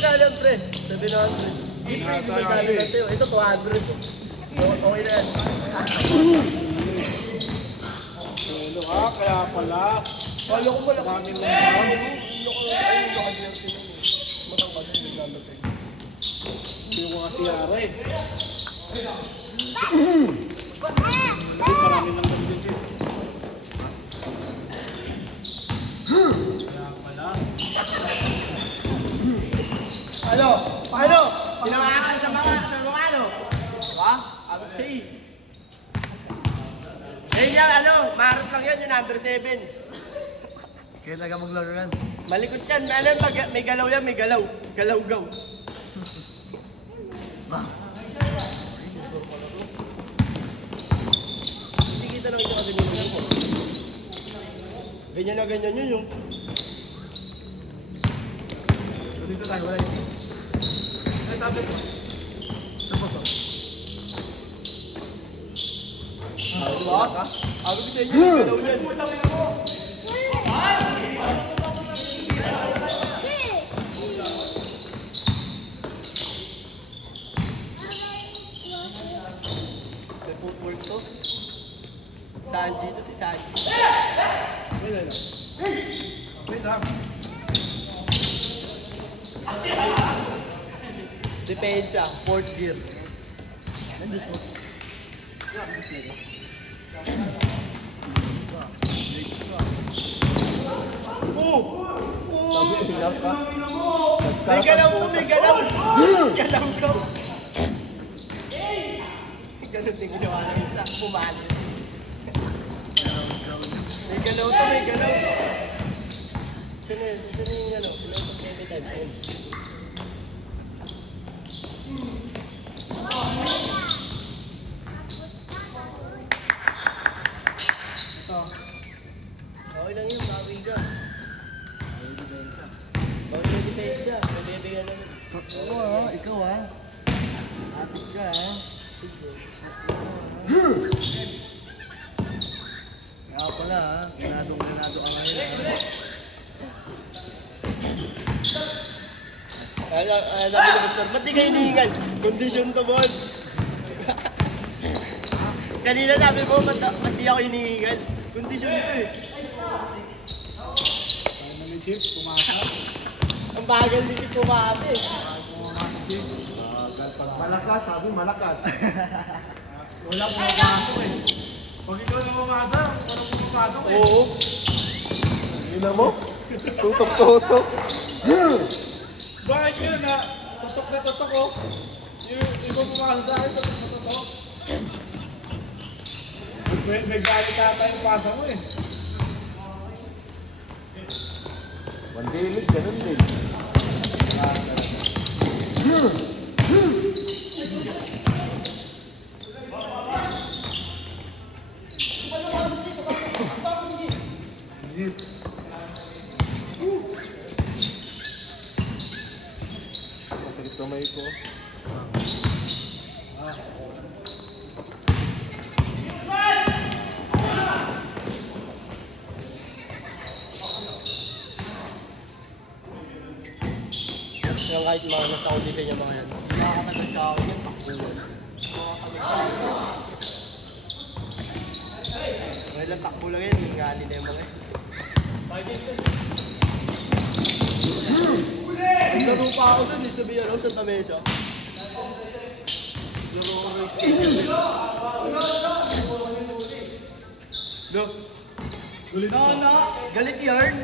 Galang pre, 700. Hindi pre, hindi galang na sa'yo. Ito 200. Okay na yan. Kaya pala. Palo ko pala. Dami lang yan. Hindi ko kasi yara eh. Marami lang lang din. Kaya pala. Ano? Paano? Pinamaan ka sa mga ano? Diba? Abot siya eh. Yan yan, ano? Marot lang yan, yung number 7. Kaya talaga maglaro yan. Malikot yan. Ano, may galaw yan, may galaw. Galaw-gaw. Hindi kita lang ito kasi nilungan ko. Ganyan na ganyan yun yung. Dito tayo, wala yun. Ay, tablet mo. Tapos to. Diba? Sabi ko sa inyo, may galaw yan. May footwork to. Sanji to si Sanji. Wait lang. Wait lang. Depensa, 4th gear. Nandito. Sabi, ilang ka? May galaw to, may galaw! Galaw ko! Ganun din ginawa ng isa, pumalo. May galaw to, may galaw! Sino yun? Sino yung ano? Sino yung pag-every time? Ayun. Okay lang yun, bawi ka. Bawi na depensa, nabibigyan naman. Oo ikaw Atik ka Kaya pala ganado ka ngayon Sabi ni Buster, ba't di kayo hinihingal? Kondisyon to, boss. Kanina sabi mo, ba't di ako hinihingal? Kondisyon to eh. Ano ni Chip? Pumasok. Ang bagal din yung pumasa eh. Pumasok Chip. Pag malakas, sabi malakas. Wala pumapasok eh. Pag ikaw na pumasok, parang pumapasok eh. Oo. Ina mo? Tutok-tutok. Bakit yun na tutok na tutok oh? Yung iba pumasok sa akin, tutok na tutok. May galit ata yung pasa mo eh. Mandilig, ganun din. Masakit kamay ko. Yung kahit mga nasa Saudi sa inyo mga yan. Nakakatagal sa akin yan, takbuhan. Ngayon lang takbo lang yan, yung ngali na yung mga yan. Laro pa ako dun, sabi ano, sa Tamesa. Laro ako ng skater. Go! Galit yarn!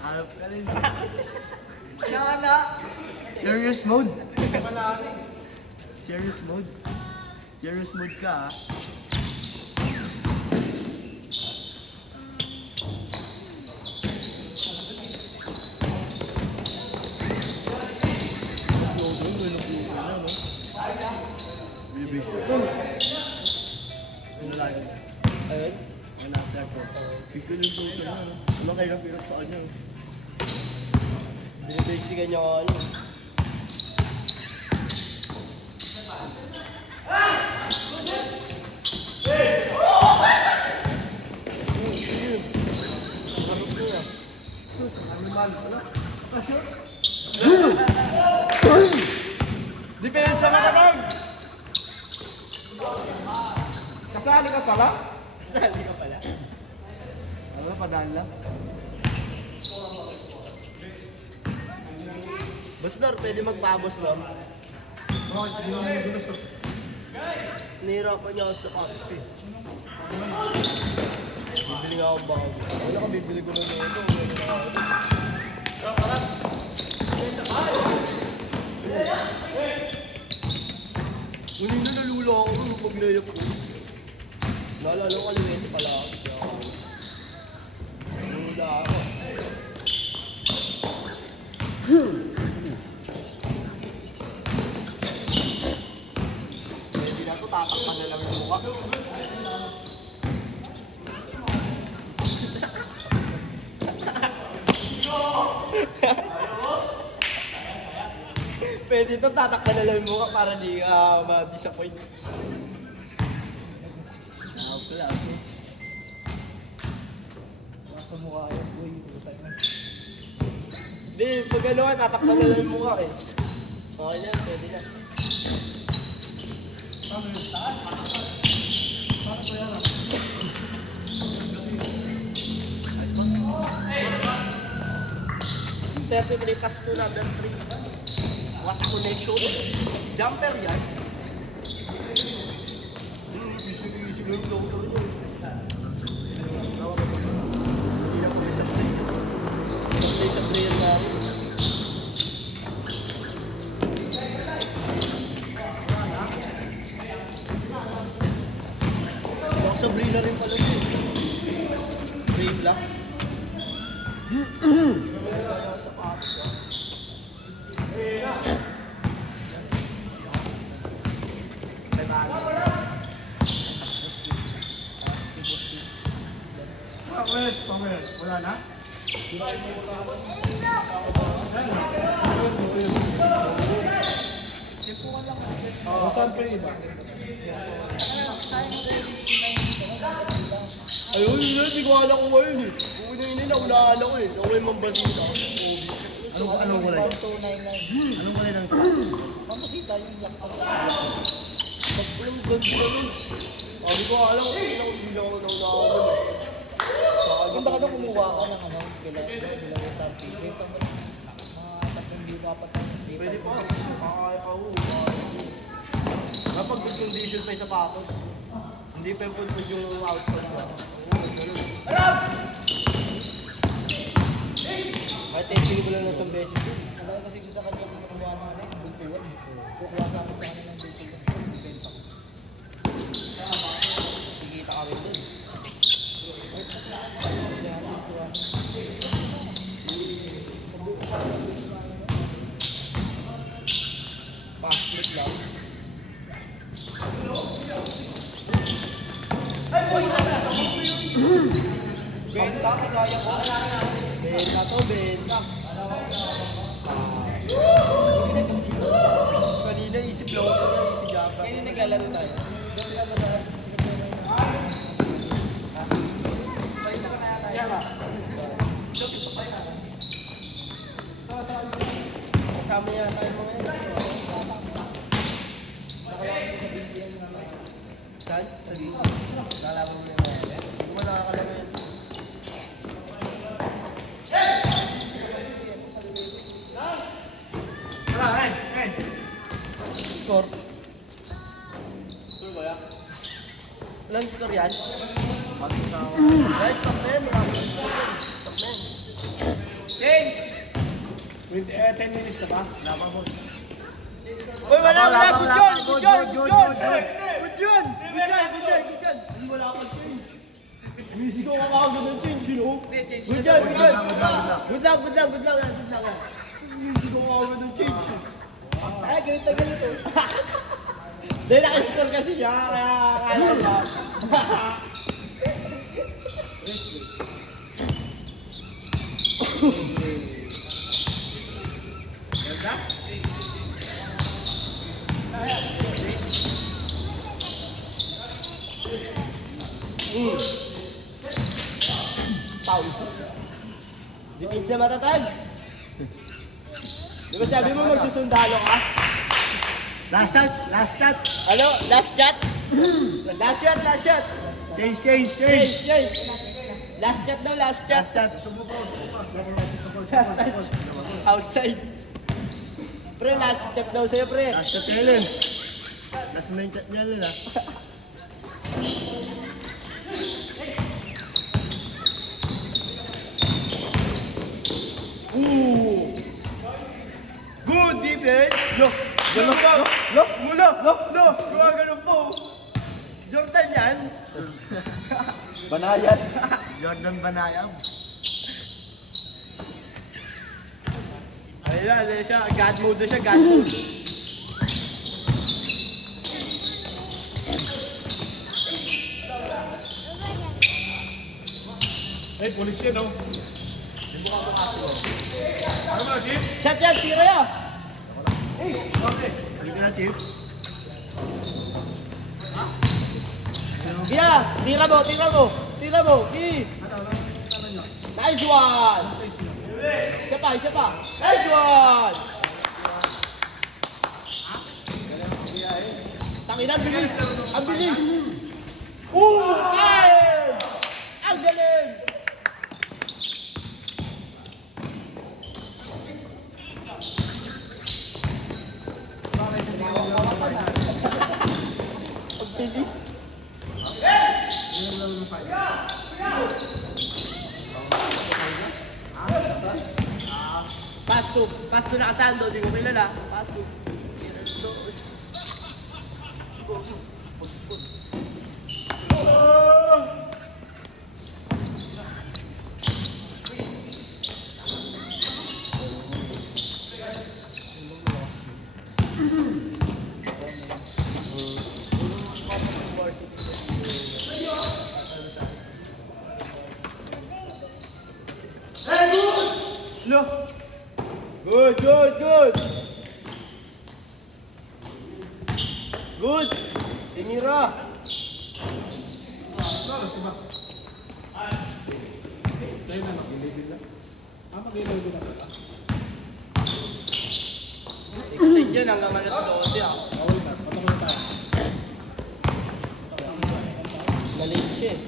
Harap ka rin. Nana! Serious mode. Serious mode. Serious mode ka Ayun. Ano kayo kapirot sa kanya? Binibasigan niya ako ano. Depensa matatag! Kasali ka pala? Kasali ka pala? Ano, padaan lang. Boss Dor, pwede magpabos ba? Bakit? Hindi mo magulos to. Nahirapan niya ako sa patos ko. Bibili nga ako bago. Wala ka, bibili ko na ito. Hindi na nalulo ako nung pag nayap ko. Naalala ko kalimete pala ako. Nalula ako. Pwede na ito, tatakpan na lang yung mukha. Pwede ito, tatakpan na lang yung mukha para di ka ma-disappoint. Pala, okay. Nasa mukha yan, boy. Hindi, pag ano ka, tatakpan na lang yung mukha eh. Okay na, pwede na. Paano yun? Paano ba yan? 33 pass to number 3. What a connection. Jumper yan. Isig yung doktor nyo. Hindi na po sa play. Play sa player namin. Baka sa Brina rin pala ito. Brave lang. Sa patos ah. Pamel. Wala na? Saan pa yung iba? Ayun, hindi ko alam kung ngayon eh. Kung ina-ina, unahan ako eh. Ako yung mambasita. Anong kulay? Anong kulay ng isa? Mamasita yung laptop. Walang ganti na nun. Sabi ko alam kung hindi lang ako naunahan eh. Kung baka doon kumuha ka ng ano, kailangan sa pili. Mga 3,000 apat na hindi. Pwede pa. Kakaya ako. Kapag good condition pa yung sapatos, hindi pa yung full yung outfit ko. Alam! Kahit testing ko lang ng isang beses yun. Kaya kasi sa kanya kung kumuha ng ano, bultuan. Kukuha sa akin sa kanya ng bultuan. Dibenta ko. Kikita kami dun. Fast lang. Benta, kagaya ko. Benta to, benta. Kanina isip lang ko na isip Jaka. Kanina naglalaro tayo. Kasama yan tayo mga yan. Saan? Sa dito. Lalaban mo yung yan. Hindi mo nakakalaman yan. Wala, hey! Score. Score ba yan? Ilang score yan? Guys, stop na yan. Stop na yan. Change! With 10 minutes na ba? Laban mo. Uy, wala. Good yun. Good yun. Hindi wala akong change. Music ko kakagod ng change, you know? Good yun. Good lang. Music ko kakagod ng change. Ay, ganito. Dahil naka-score kasi siya, kaya kaya niya. Pau. Dipin sa matatag. Di ba sabi mo magsusundalo ka? Last shot, last shot. Ano? Last shot? Last shot, last shot. Change, change, Change, change. change. Last shot daw, last shot. Last shot. Outside. Pre, last shot daw sa'yo, pre. Last shot Ellen. Last main shot niya Ellen, ah. Ooh. Good defense. Look. Look pa. Look muna. Look. Gumagano po. Jordan yan. Banayan. Jordan Banayam. Ayun siya. God mode na siya. God mode. Eh, police yun, oh. Ano mo na, Chief? Shot yan. Tira yan. Halika na, Chief. Yeah. Tira mo. Tira mo. Tira mo. Keep. Nice one. Isa pa. Isa pa. Nice one. Tangina, ang bilis. Ang bilis. Ay! Ang galing. Ang bilis. Pass to nakasando, di ko kilala. Pass to. Look. Good. Good. Tinira. Extend yan hanggang alas 12 ah. Maliit siya eh.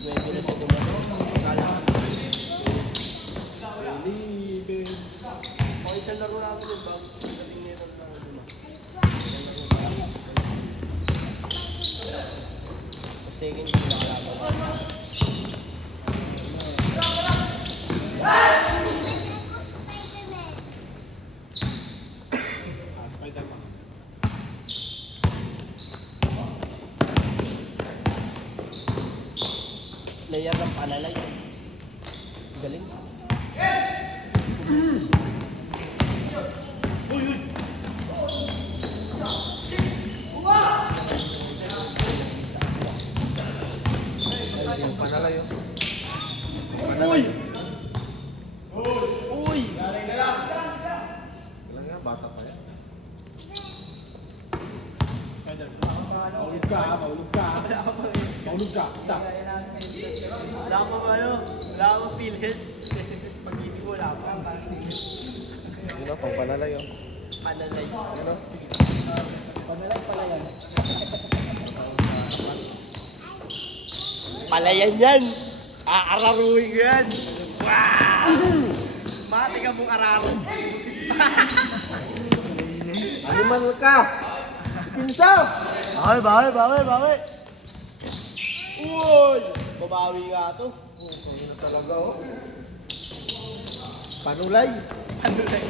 Pwede na siya diba? Isang laro namin yung bag. Dating nito na diba? Second yung nakalaban. Player ng Panalay. Galing. Panalay yun. Uy! Uy! Kailan nga, bata pa yan. Maulog ka. Isa. Wala akong ano, wala akong feelhead. Pag-ibig ko, wala akong Yun o, pang Panalay yun. Panalay. Yun o. Palayan yan! Aararuhin ko yan! Wow! Mati ka mong araro. Animal ka! Pinsa! Bawi! Uy! Babawi nga to. Ano talaga, oh. Panulay. Panalay.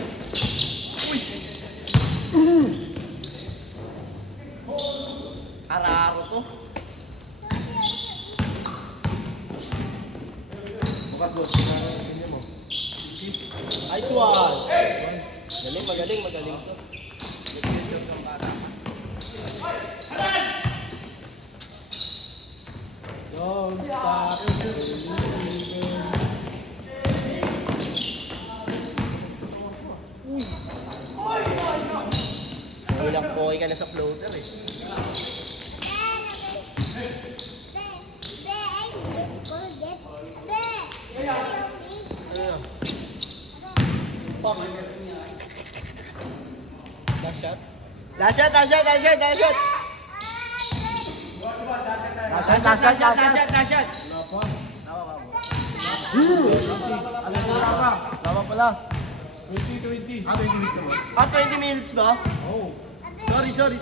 Uy! Araro to. Bakit mo? Nice one! Magaling to. Don't stop believing. Walang poke ka na sa floater eh. Be, Fuck. Last shot. Last shot, last shot, last shot, last shot. Last shot. Tama pala. 20. 20 minutes naman. 20 minutes ba? Oo. Sorry.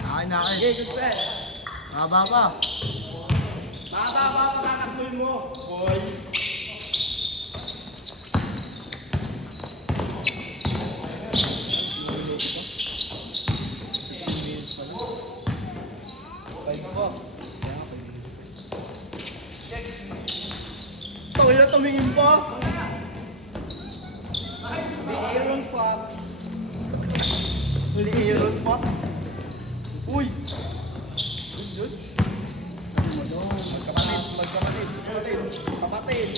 Nakain na kayo. Okay, good friend. Haba pa. Baba, kakagul mo. Boy. Tawin na tumingin pa. The Aaron Fox. Huli Aaron pa. Uy! Kapatid.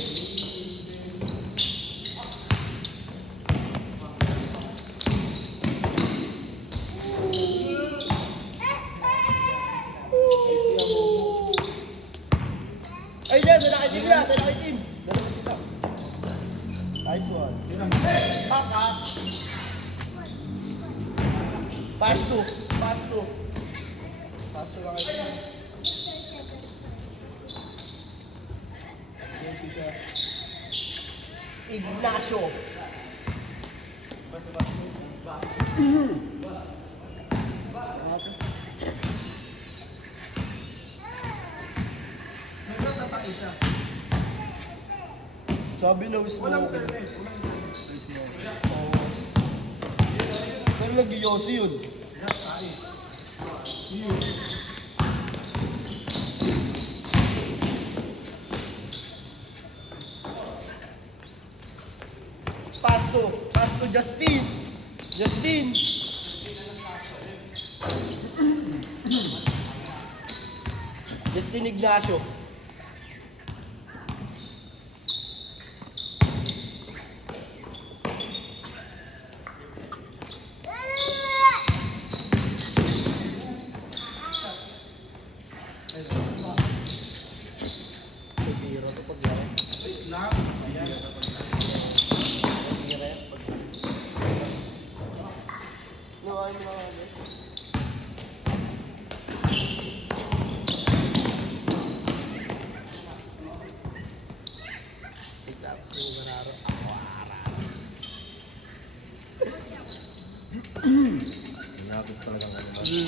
Ay, yan! Sa nakitim na! Sa nakitim! Nice one. Baka. Pass to lang kayo. Ignacio. Sabi na gusto mo. Pero nag-yosi yun. Pass to Justin. Justin Ignacio.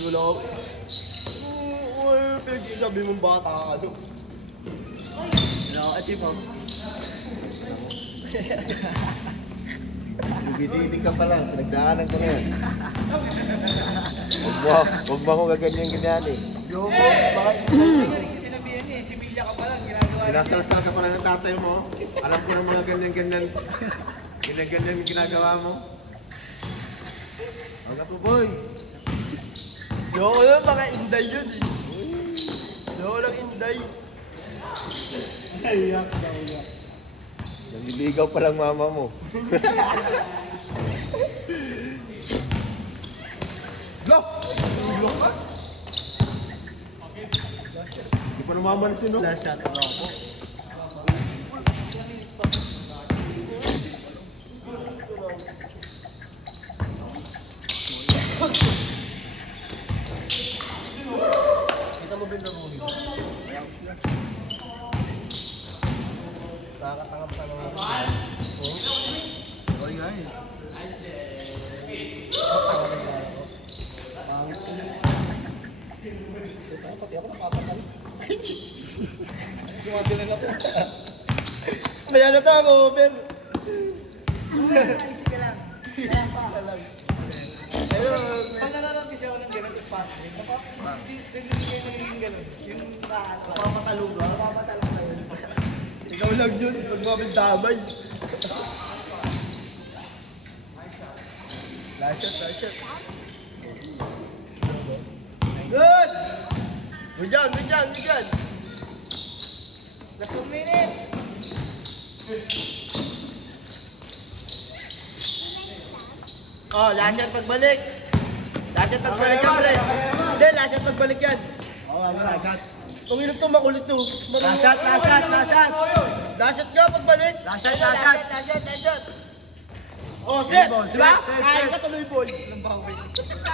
Wala ako. Uy, pinagsasabi mong bata ka doon. Ito yung pang. Bibili ka pa lang. Pinagdaanan ko na yan. Huwag mo akong gaganyan eh. Yo, baka Sinabihan niya, si Milya ka pa lang, ginagawa. Sinasal ka pala ng tatay mo. Alam ko ng mga ganyan-ganyan. Ganyan-ganyan ginagawa mo. Huwag po, boy. yo, ano, baka inday yun eh. Yo, lang inday. Naliligaw pa lang mama mo. Lock! Lokas? Hindi pa namamansin, no? Last shot ako. Kita mo ba yung huli? Nakakatangap ka naman. Sorry nga eh. Pati ako nakapatal. Sumatilan ako. May ano tamo, Ben? Naisip ka lang. Kaya pa. Ayun. Pag nanonood ako ng ganun, tapos pass break, nagbibigay mo yung ganun. Yung Papasaluga. napapatala ko yun. Ikaw lang yun, magmamindamay. Last shot. Good! Good job. Last 2 minutes. Oh, last shot pagbalik. Siyempre. Hindi, last shot pagbalik yan. Last shot. Kung ilog to, makulit to. Last shot. Last shot ka pagbalik. Last shot. Last shot. Oh, set! Ball, Diba? set, set, Kain set. ka tuloy, boy.